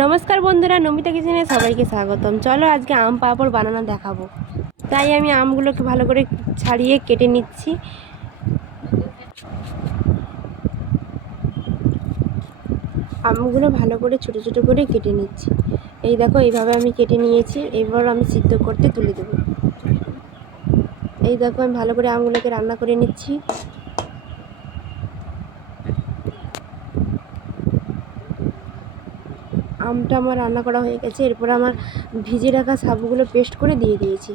নমস্কার বন্ধুরা, নমিতা কিচেনে সবাইকে স্বাগতম। চলো আজকে আম পাঁপড় বানানো দেখাবো। তাই আমি আমগুলোকে ভালো করে ছাড়িয়ে কেটে নিচ্ছি। আমগুলো ভালো করে ছোট ছোট করে কেটে নিচ্ছি। এই দেখো, এইভাবে আমি কেটে নিয়েছি। এবার আমি সিদ্ধ করতে তুলে দেবো। এই দেখো, আমি ভালো করে আমগুলোকে রান্না করে নিচ্ছি। আমটা আমার রান্না করা হয়ে গেছে। এরপর আমার ভিজে রাখা সাবুগুলো পেস্ট করে দিয়ে দিয়েছি।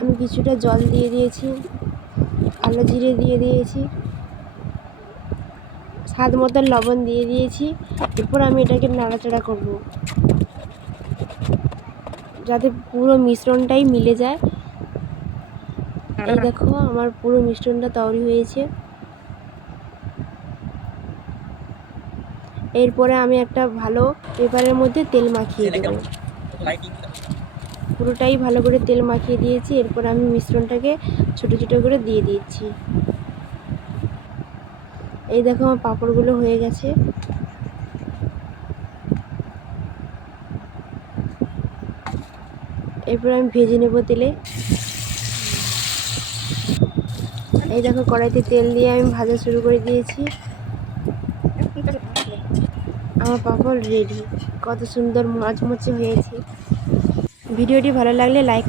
আমি কিছুটা জল দিয়ে দিয়েছি, কালো জিরে দিয়ে দিয়েছি, স্বাদ মতো লবণ দিয়ে দিয়েছি। এরপর আমি এটাকে নাড়াচাড়া করব যাতে পুরো মিশ্রণটাই মিলে যায়। এই দেখো, আমার পুরো মিশ্রণটা তৈরি হয়েছে। এরপরে আমি একটা ভালো পেপারের মধ্যে তেল মাখিয়ে দেব। পুরোটাই ভালো করে তেল মাখিয়ে দিয়েছি। এরপর আমি মিশ্রণটাকে ছোট ছোট করে দিয়ে দিচ্ছি। এই দেখো, আমার পাঁপড়গুলো হয়ে গেছে। এরপর আমি ভেজে নেব তেলে। এই দেখো, কড়াইতে তেল দিয়ে আমি ভাজা শুরু করে দিয়েছি। আমার পাঁপড় রেডি। কত সুন্দর মচমচে হয়েছে। ভিডিওটি ভালো লাগলে লাইক